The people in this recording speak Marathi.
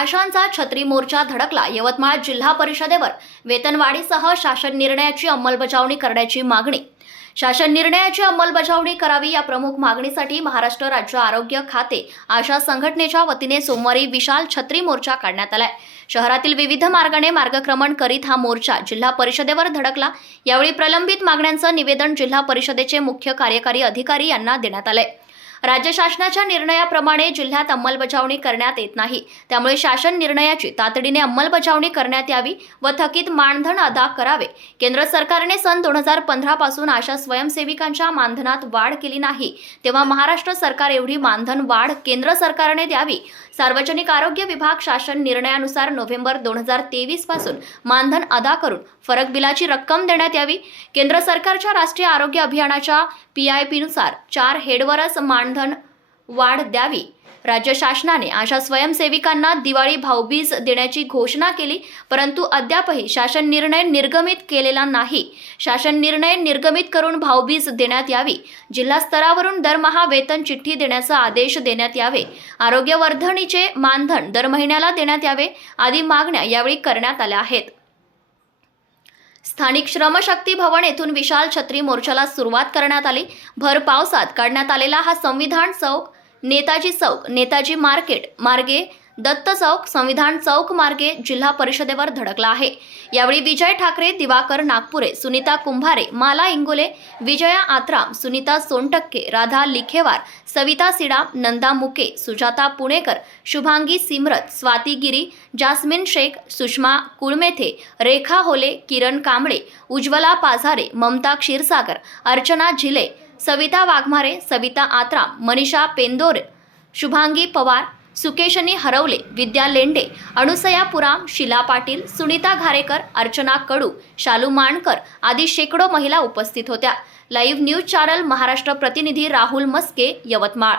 आशांचा छत्री मोर्चा धडकला. यवतमाळ जिल्हा परिषदेवर वेतनवाढीसह शासन निर्णयाची अंमलबजावणी करण्याची मागणी. शासन निर्णयाची अंमलबजावणी करावी या प्रमुख मागणीसाठी महाराष्ट्र राज्य आरोग्य खाते आशा संघटनेच्या वतीने सोमवारी विशाल छत्री मोर्चा काढण्यात आलाय. शहरातील विविध मार्गाने मार्गक्रमण करीत हा मोर्चा जिल्हा परिषदेवर धडकला. यावेळी प्रलंबित मागण्यांचं निवेदन जिल्हा परिषदेचे मुख्य कार्यकारी अधिकारी यांना देण्यात आलंय. राज्य शासनाच्या निर्णयाप्रमाणे जिल्ह्यात अंमलबजावणी करण्यात येत नाही. त्यामुळे शासन निर्णयाची तातडीने अंमलबजावणी करण्यात यावी व थकीत मानधन अदा करावे. केंद्र सरकारने सन दोन हजार पंधरा पासून स्वयंसेविकांच्या मानधनात वाढ केली नाही. तेव्हा महाराष्ट्र सरकार एवढी मानधन वाढ केंद्र सरकारने द्यावी. सार्वजनिक आरोग्य विभाग शासन निर्णयानुसार नोव्हेंबर दोन हजार तेवीसपासून मानधन अदा करून फरक बिलाची रक्कम देण्यात यावी. केंद्र सरकारच्या राष्ट्रीय आरोग्य अभियानाच्या पी आय पीनुसार चार हेडवरच मानधन वाढ द्यावी. राज्य शासनाने अशा स्वयंसेविकांना दिवाळी भाऊबीज देण्याची घोषणा केली परंतु अद्यापही शासन निर्णय निर्गमित केलेला नाही. शासन निर्णय निर्गमित करून भाऊबीज देण्यात यावी. जिल्हा स्तरावरून दरमहा वेतन चिठ्ठी देण्याचा आदेश देण्यात यावे. आरोग्यवर्धनीचे मानधन दर महिन्याला देण्यात यावे आदी मागण्या यावेळी करण्यात आल्या आहेत. स्थानिक श्रमशक्ती भवन येथून विशाल छत्री मोर्चाला सुरुवात करण्यात आली. भर पावसात काढण्यात आलेला हा संविधान चौक नेताजी चौक नेताजी मार्केट मार्गे दत्त चौक संविधान चौक मार्गे जिल्हा परिषदेवर धडकला आहे. यावेळी विजय ठाकरे दिवाकर नागपुरे सुनीता कुंभारे माला इंगोले विजया आत्राम सुनीता सोनटक्के राधा लिखेवार सविता सिडा नंदा मुके सुजाता पुणेकर शुभांगी सिमरत स्वाती गिरी जास्मिन शेख सुषमा कुळमेथे रेखा होले किरण कांबळे उज्ज्वला पाझारे ममता क्षीरसागर अर्चना झिले सविता वाघमारे सविता आत्राम मनीषा पेंदोर शुभांगी पवार सुकेशनी हरवले. विद्या लेंडे अनुसया पुराम शिला पाटील सुनीता घारेकर अर्चना कडू शालू माणकर आदी शेकडो महिला उपस्थित होत्या. लाईव्ह न्यूज चॅनल महाराष्ट्र प्रतिनिधी राहुल मस्के यवतमाळ.